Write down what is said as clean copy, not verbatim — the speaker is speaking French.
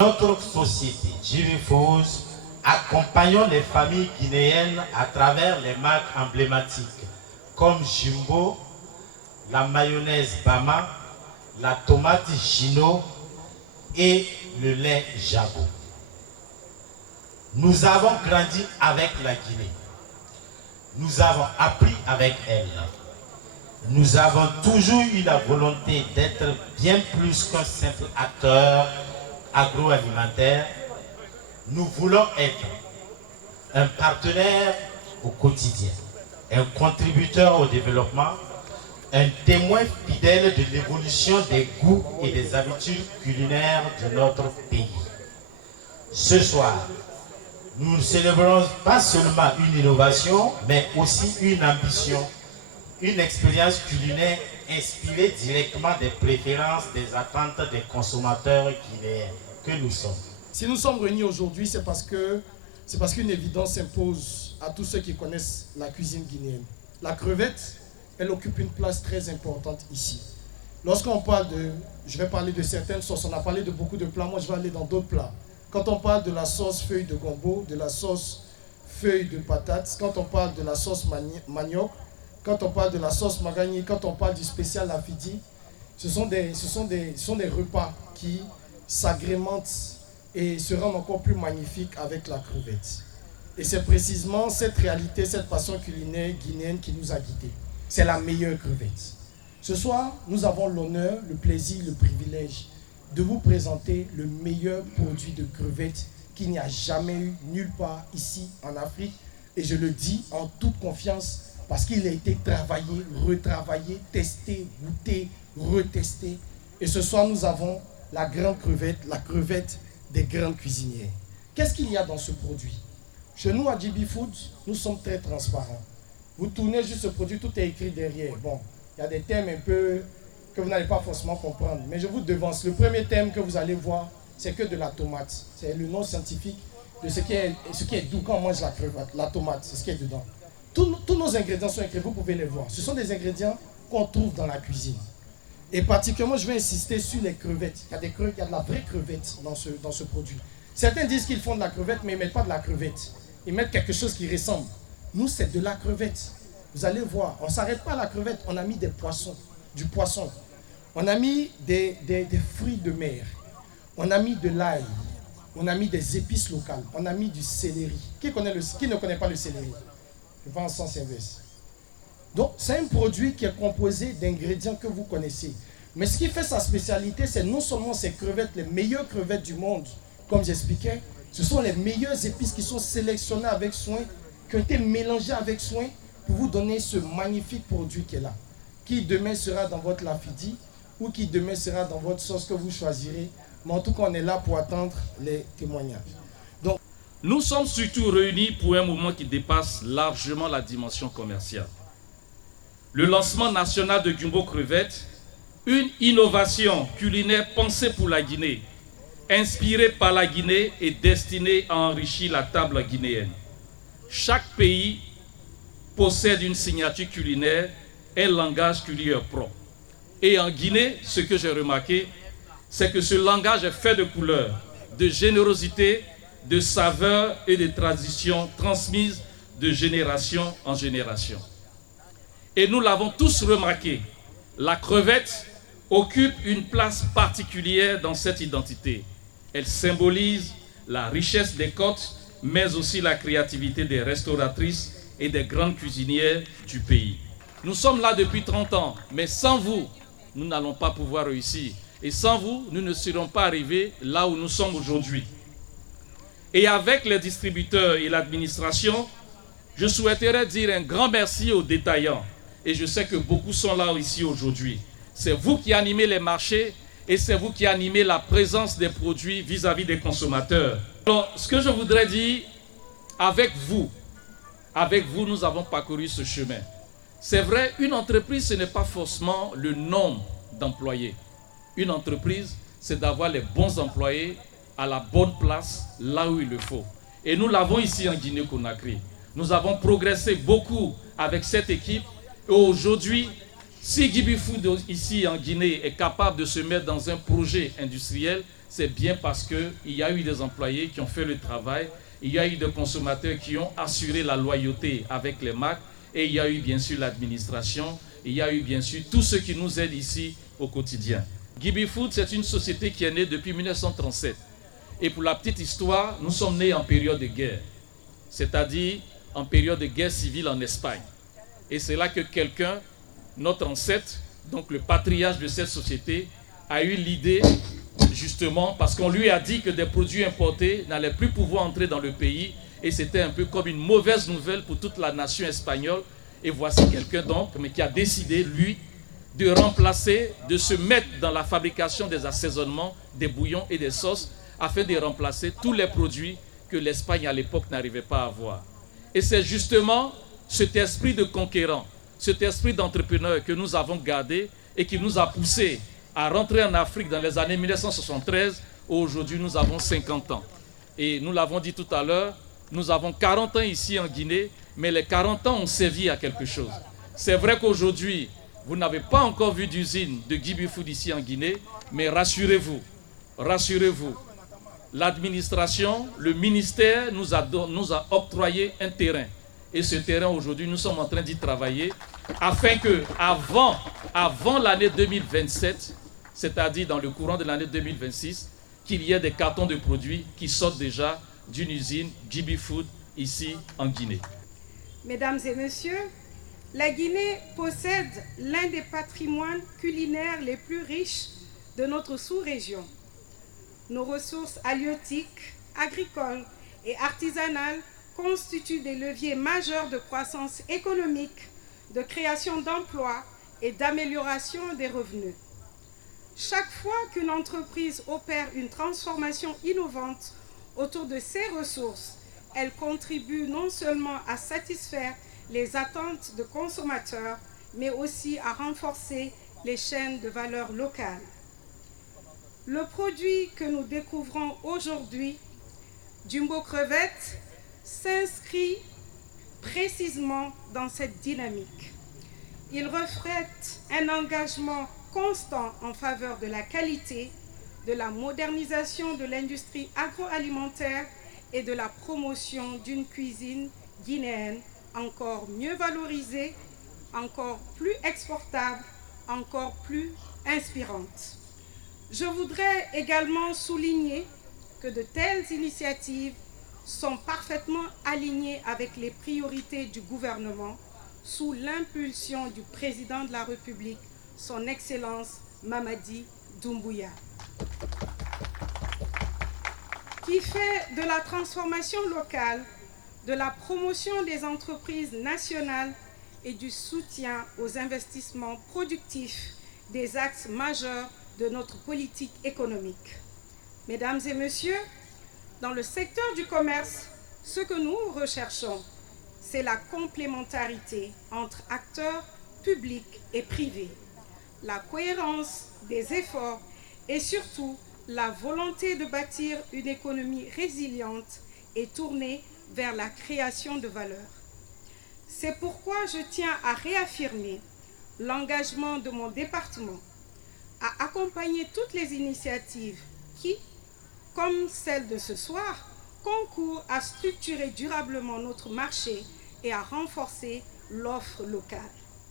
Notre société, Jirifos, accompagnons les familles guinéennes à travers les marques emblématiques comme Jumbo, la mayonnaise Bama, la tomate Gino et le lait Jago. Nous avons grandi avec la Guinée. Nous avons appris avec elle. Nous avons toujours eu la volonté d'être bien plus qu'un simple acteur agroalimentaire. Nous voulons être un partenaire au quotidien, un contributeur au développement, un témoin fidèle de l'évolution des goûts et des habitudes culinaires de notre pays. Ce soir, nous ne célébrons pas seulement une innovation, mais aussi une ambition, une expérience culinaire inspirée directement des préférences, des attentes des consommateurs guinéens que nous sommes. Si nous sommes réunis aujourd'hui, c'est parce qu'une évidence s'impose à tous ceux qui connaissent la cuisine guinéenne. La crevette, elle occupe une place très importante ici. Lorsqu'on parle je vais parler de certaines sauces, on a parlé de beaucoup de plats, moi je vais aller dans d'autres plats. Quand on parle de la sauce feuille de gombo, de la sauce feuille de patate, quand on parle de la sauce manioc, quand on parle de la sauce magani, quand on parle du spécial lafidi, ce sont des repas qui s'agrémentent et se rendent encore plus magnifiques avec la crevette. Et c'est précisément cette réalité, cette passion culinaire guinéenne qui nous a guidés. C'est la meilleure crevette. Ce soir, nous avons l'honneur, le plaisir, le privilège de vous présenter le meilleur produit de crevette qu'il n'y a jamais eu nulle part ici en Afrique. Et je le dis en toute confiance parce qu'il a été travaillé, retravaillé, testé, goûté, retesté. Et ce soir, nous avons la grande crevette, la crevette des grandes cuisinières. Qu'est-ce qu'il y a dans ce produit? Chez nous, à JB Foods, nous sommes très transparents. Vous tournez juste ce produit, tout est écrit derrière. Bon, il y a des thèmes un peu que vous n'allez pas forcément comprendre. Mais je vous devance. Le premier thème que vous allez voir, c'est que de la tomate. C'est le nom scientifique de ce qui est doux quand on mange la tomate. C'est ce qui est dedans. Tous nos ingrédients sont écrits, vous pouvez les voir. Ce sont des ingrédients qu'on trouve dans la cuisine. Et particulièrement, je vais insister sur les crevettes. Il y a de la vraie crevette dans ce produit. Certains disent qu'ils font de la crevette, mais ils ne mettent pas de la crevette. Ils mettent quelque chose qui ressemble. Nous, c'est de la crevette. Vous allez voir, on ne s'arrête pas à la crevette. On a mis du poisson. On a mis des fruits de mer. On a mis de l'ail. On a mis des épices locales. On a mis du céleri. Qui ne connaît pas le céleri? Je vais en sens inverse. Donc, c'est un produit qui est composé d'ingrédients que vous connaissez. Mais ce qui fait sa spécialité, c'est non seulement ces crevettes, les meilleures crevettes du monde, comme j'expliquais, ce sont les meilleures épices qui sont sélectionnées avec soin, qui ont été mélangées avec soin pour vous donner ce magnifique produit qui est là. Qui demain sera dans votre lafidi ou qui demain sera dans votre sauce que vous choisirez. Mais en tout cas, on est là pour attendre les témoignages. Donc, nous sommes surtout réunis pour un moment qui dépasse largement la dimension commerciale. Le lancement national de Jumbo Crevette, une innovation culinaire pensée pour la Guinée, inspirée par la Guinée et destinée à enrichir la table guinéenne. Chaque pays possède une signature culinaire, un langage culinaire propre. Et en Guinée, ce que j'ai remarqué, c'est que ce langage est fait de couleurs, de générosité, de saveurs et de traditions transmises de génération en génération. Et nous l'avons tous remarqué, la crevette occupe une place particulière dans cette identité. Elle symbolise la richesse des côtes, mais aussi la créativité des restauratrices et des grandes cuisinières du pays. Nous sommes là depuis 30 ans, mais sans vous, nous n'allons pas pouvoir réussir. Et sans vous, nous ne serons pas arrivés là où nous sommes aujourd'hui. Et avec les distributeurs et l'administration, je souhaiterais dire un grand merci aux détaillants. Et je sais que beaucoup sont là ici aujourd'hui. C'est vous qui animez les marchés et c'est vous qui animez la présence des produits vis-à-vis des consommateurs. Alors, ce que je voudrais dire, avec vous, nous avons parcouru ce chemin. C'est vrai, une entreprise, ce n'est pas forcément le nombre d'employés. Une entreprise, c'est d'avoir les bons employés à la bonne place, là où il le faut. Et nous l'avons ici en Guinée-Conakry. Nous avons progressé beaucoup avec cette équipe. Et aujourd'hui, si JB Foods ici en Guinée est capable de se mettre dans un projet industriel, c'est bien parce qu'il y a eu des employés qui ont fait le travail, il y a eu des consommateurs qui ont assuré la loyauté avec les marques, et il y a eu bien sûr l'administration, il y a eu bien sûr tous ceux qui nous aident ici au quotidien. Gibi Food, c'est une société qui est née depuis 1937. Et pour la petite histoire, nous sommes nés en période de guerre, c'est-à-dire en période de guerre civile en Espagne. Et c'est là que quelqu'un, notre ancêtre, donc le patriarche de cette société, a eu l'idée, justement, parce qu'on lui a dit que des produits importés n'allaient plus pouvoir entrer dans le pays, et c'était un peu comme une mauvaise nouvelle pour toute la nation espagnole. Et voici quelqu'un donc, mais qui a décidé, lui, de remplacer, de se mettre dans la fabrication des assaisonnements, des bouillons et des sauces, afin de remplacer tous les produits que l'Espagne à l'époque n'arrivait pas à avoir. Et c'est justement cet esprit de conquérant, cet esprit d'entrepreneur que nous avons gardé et qui nous a poussé à rentrer en Afrique dans les années 1973, où aujourd'hui nous avons 50 ans. Et nous l'avons dit tout à l'heure, nous avons 40 ans ici en Guinée, mais les 40 ans ont servi à quelque chose. C'est vrai qu'aujourd'hui, vous n'avez pas encore vu d'usine de Gibi Food ici en Guinée, mais rassurez-vous, l'administration, le ministère nous a octroyé un terrain. Et ce terrain, aujourd'hui, nous sommes en train d'y travailler afin que, avant l'année 2027, c'est-à-dire dans le courant de l'année 2026, qu'il y ait des cartons de produits qui sortent déjà d'une usine Gibi Food ici en Guinée. Mesdames et messieurs, la Guinée possède l'un des patrimoines culinaires les plus riches de notre sous-région. Nos ressources halieutiques, agricoles et artisanales constituent des leviers majeurs de croissance économique, de création d'emplois et d'amélioration des revenus. Chaque fois qu'une entreprise opère une transformation innovante autour de ses ressources, elle contribue non seulement à satisfaire les attentes de consommateurs, mais aussi à renforcer les chaînes de valeur locales. Le produit que nous découvrons aujourd'hui, Jumbo Crevettes, s'inscrit précisément dans cette dynamique. Il reflète un engagement constant en faveur de la qualité, de la modernisation de l'industrie agroalimentaire et de la promotion d'une cuisine guinéenne encore mieux valorisée, encore plus exportable, encore plus inspirante. Je voudrais également souligner que de telles initiatives sont parfaitement alignées avec les priorités du gouvernement sous l'impulsion du président de la République, son Excellence Mamadi Doumbouya, qui fait de la transformation locale, de la promotion des entreprises nationales et du soutien aux investissements productifs des axes majeurs de notre politique économique. Mesdames et messieurs, dans le secteur du commerce, ce que nous recherchons, c'est la complémentarité entre acteurs publics et privés, la cohérence des efforts et surtout la volonté de bâtir une économie résiliente et tournée vers la création de valeur. C'est pourquoi je tiens à réaffirmer l'engagement de mon département à accompagner toutes les initiatives qui, comme celle de ce soir, concourent à structurer durablement notre marché et à renforcer l'offre locale.